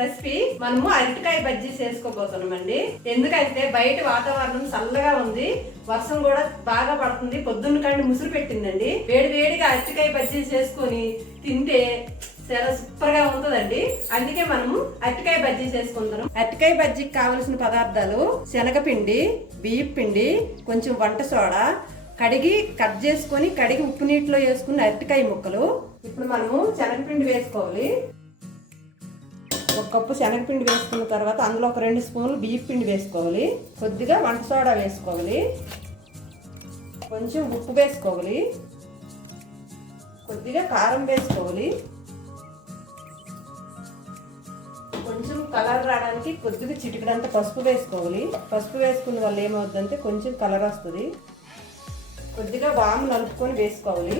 Recipe మనము అరటికాయ బజ్జీ చేసుకోబోతున్నామండి. ఎందుకంటే బయట వాతావరణం చల్లగా ఉంది, వర్షం కూడా బాగా పడుతుంది, పొద్దున్న కండి ముసురు పెట్టిందండి. వేడి వేడిగా అరటికాయ బజ్జీ చేసుకొని తింటే చాలా సూపర్ గా ఉంటుందండి. అందుకే మనము అరటికాయ బజ్జీ చేసుకుంటాం. అరటికాయ బజ్జీకి కావలసిన పదార్థాలు శనగపిండి, బియ్యం పిండి, కొంచెం వంట సోడా, కడిగి కట్ చేసుకొని కడిగి ఉప్పు నీటిలో వేసుకున్న అరటికాయ ముక్కలు. ఇప్పుడు మనము శనగపిండి వేసుకోవాలి. ఒక కప్పు శనగపిండి వేసుకున్న తర్వాత అందులో ఒక 2 స్పూన్లు బియ్యం పిండి వేసుకోవాలి. కొద్దిగా వంట సోడా వేసుకోవాలి, కొంచెం ఉప్పు వేసుకోవాలి, కొద్దిగా కారం వేసుకోవాలి, కొంచెం కలర్ రావడానికి కొద్దిగా చిటికడంత పసుపు వేసుకోవాలి. పసుపు వేసుకున్న వల్ల ఏమవుతుందంటే కొంచెం కలర్ వస్తుంది. కొద్దిగా వాము నలుపుకొని వేసుకోవాలి.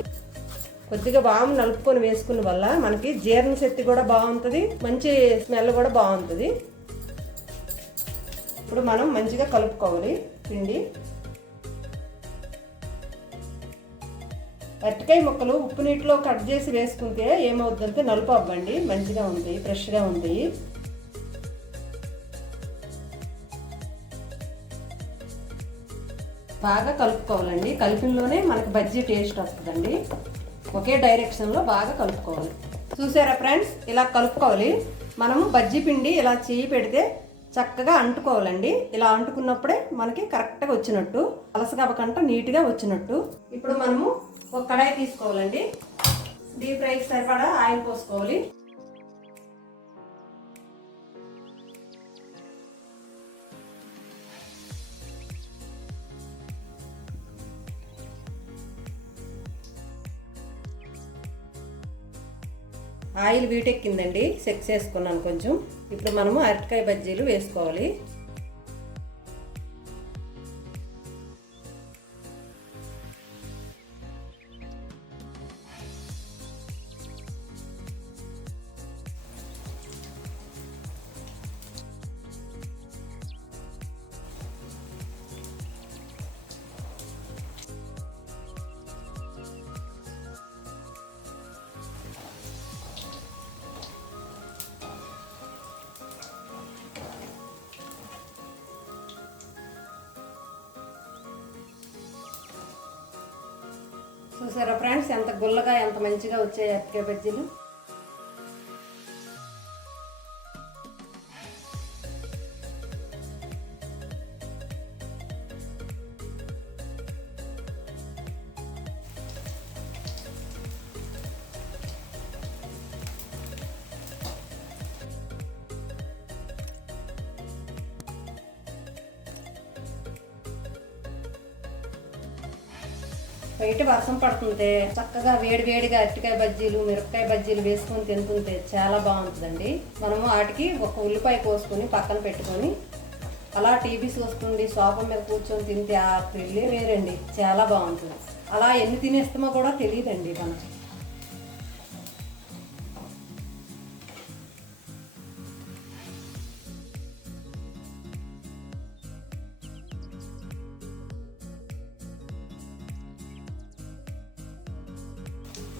కొద్దిగా వాము నలుపుకొని వేసుకున్న వల్ల మనకి జీర్ణ శక్తి కూడా బాగుంటుంది, మంచి స్మెల్ కూడా బాగుంటుంది. ఇప్పుడు మనం మంచిగా కలుపుకోవాలి పిండి. అరటికాయ ముక్కలు ఉప్పు నీటిలో కట్ చేసి వేసుకుంటే ఏమవుతుందంటే నలుపు అవ్వండి, మంచిగా ఉంటాయి, ఫ్రెష్గా ఉంటాయి. బాగా కలుపుకోవాలండి. కలిపినలోనే మనకి బజ్జీ టేస్ట్ వస్తుందండి. ఒకే డైరెక్షన్లో బాగా కలుపుకోవాలి. చూసారా ఫ్రెండ్స్, ఇలా కలుపుకోవాలి. మనము బజ్జీ పిండి ఇలా చేయి పెడితే చక్కగా అంటుకోవాలండి. ఇలా అంటుకున్నప్పుడే మనకి కరెక్ట్గా వచ్చినట్టు, అలసగవ్వకుండా నీట్గా వచ్చినట్టు. ఇప్పుడు మనము ఒక కడాయి తీసుకోవాలండి. డీప్ ఫ్రైకి సరిపడా ఆయిల్ పోసుకోవాలి. ఆయిల్ వీటెక్కిందండి, చెక్ చేసుకున్నాను కొంచెం. ఇప్పుడు మనము అరటికాయ బజ్జీలు వేసుకోవాలి. చూసారా ఫ్రెండ్స్, ఎంత గుల్లగా ఎంత మంచిగా వచ్చాయి అరటికాయ బజ్జీలు. బయట వర్షం పడుతుంటే చక్కగా వేడి వేడిగా అరటికాయ బజ్జీలు, మిరపకాయ బజ్జీలు వేసుకొని తింటుంటే చాలా బాగుంటుందండి. మనము వాటికి ఒక ఉల్లిపాయ కోసుకొని పక్కన పెట్టుకొని అలా టీవీ చూస్తుంది, సోఫా మీద కూర్చొని తింటే ఆ థ్రిల్లే వేరండి, చాలా బాగుంటుంది. అలా ఎన్ని తినేస్తామో కూడా తెలియదండి మనకి.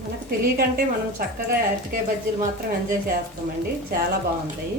మనకు తెలియకంటే మనం చక్కగా అరటికాయ బజ్జీలు మాత్రం ఎంజాయ్ చేస్తామండి, చాలా బాగుంటాయి.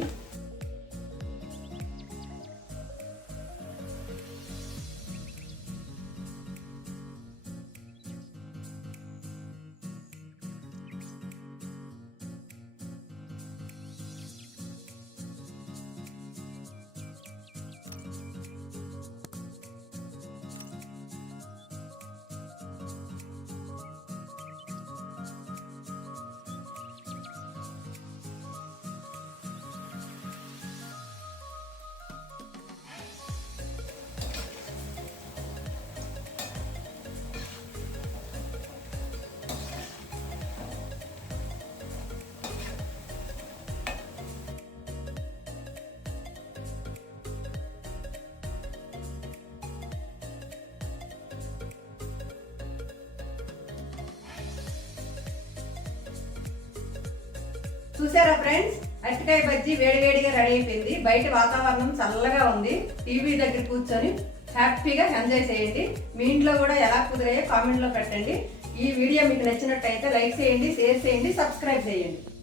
చూసారా ఫ్రెండ్స్, అరటికాయ బజ్జీ వేడివేడిగా రెడీ అయిపోయింది. బయట వాతావరణం చల్లగా ఉంది, టీవీ దగ్గర కూర్చొని హ్యాపీగా ఎంజాయ్ చేయండి. మీ ఇంట్లో కూడా ఎలా కుదిరాయో కామెంట్లో పెట్టండి. ఈ వీడియో మీకు నచ్చినట్టయితే లైక్ చేయండి, షేర్ చేయండి, సబ్స్క్రైబ్ చేయండి.